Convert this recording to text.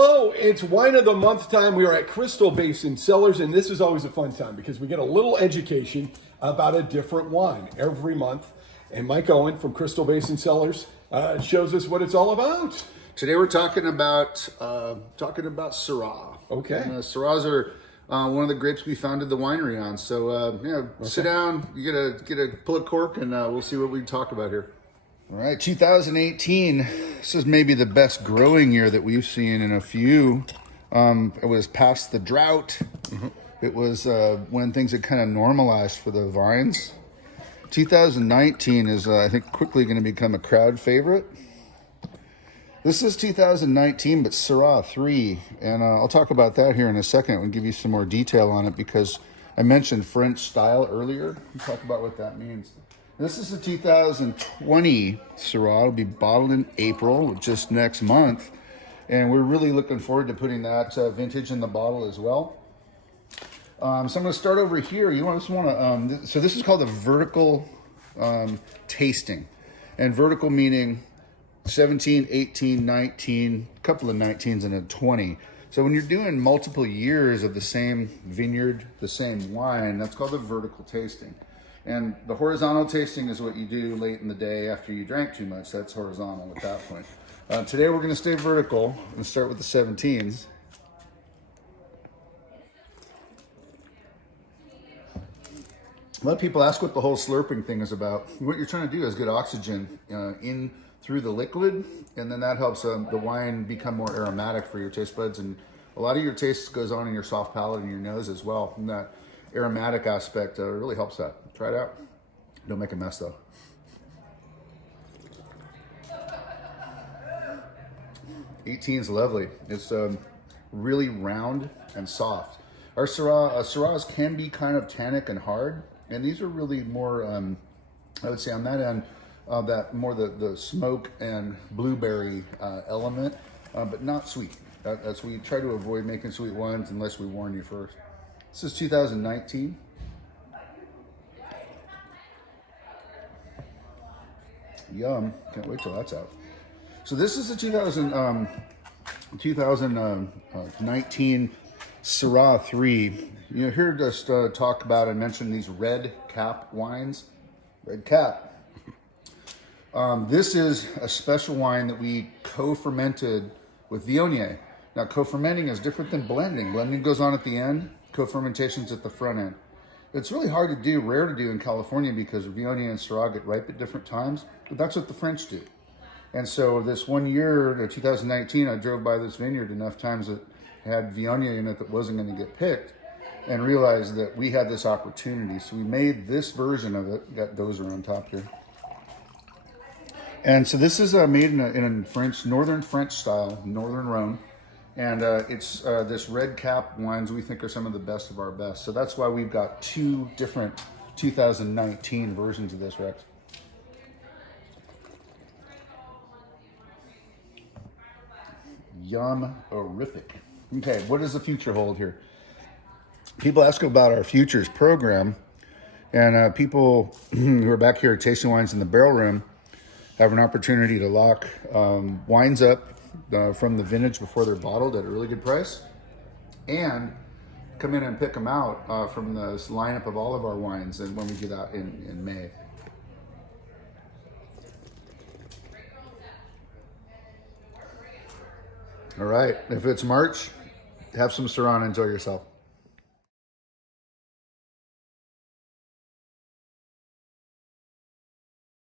hello. It's Wine of the Month time. We are at Crystal Basin Cellars, and this is always a fun time because we get a little education about a different wine every month. And Mike Owen from Crystal Basin Cellars shows us what it's all about. Today we're talking about Syrah. Okay. And, Syrahs are one of the grapes we founded the winery on. So sit down, you get a pull a cork, and we'll see what we talk about here. All right, 2018. This is maybe the best growing year that we've seen in a few. It was past the drought. It was when things had kind of normalized for the vines. 2019 is, I think, quickly going to become a crowd favorite. This is 2019, but Syrah 3, and I'll talk about that here in a second and give you some more detail on it because I mentioned French style earlier. We'll talk about what that means. This is the 2020 Syrah. It'll be bottled in April, just next month, and we're really looking forward to putting that vintage in the bottle as well. So I'm going to start over here. So this is called a vertical tasting, and vertical meaning 17, 18, 19, a couple of 19s and a 20. So when you're doing multiple years of the same vineyard, the same wine, that's called a vertical tasting. And the horizontal tasting is what you do late in the day after you drank too much. That's horizontal at that point. Today we're going to stay vertical and start with the 17s. A lot of people ask what the whole slurping thing is about. What you're trying to do is get oxygen in through the liquid, and then that helps the wine become more aromatic for your taste buds. And a lot of your taste goes on in your soft palate and your nose as well. And that aromatic aspect really helps that. Try it out. Don't make a mess though. '18 is lovely. It's really round and soft. Our Syrahs can be kind of tannic and hard, and these are really more, I would say on that end, that more the smoke and blueberry element, but not sweet. That's we try to avoid making sweet wines unless we warn you first. This is 2019. Yum, can't wait till that's out. So this is the 2019 Syrah 3. You know, here just talk about and mention these red cap wines. Red cap. This is a special wine that we co-fermented with Viognier. Now, co-fermenting is different than blending. Blending goes on at the end. Co-fermentation's at the front end. It's really hard to do, rare to do in California because Viognier and Syrah get ripe at different times, but that's what the French do. And so this one year, 2019, I drove by this vineyard enough times that had Viognier in it that wasn't going to get picked and realized that we had this opportunity. So we made this version of it, got dozer on top here. And so this is made in a French, northern French style, northern Rhone. And it's this red cap wines we think are some of the best of our best. So that's why we've got two different 2019 versions of this, Rex. Yum-orific. Okay, what does the future hold here? People ask about our futures program, and people who are back here at Tasting Wines in the Barrel Room have an opportunity to lock wines up from the vintage before they're bottled at a really good price, and come in and pick them out from this lineup of all of our wines, and when we get out in May. All right, if it's March, have some Syrah and enjoy yourself.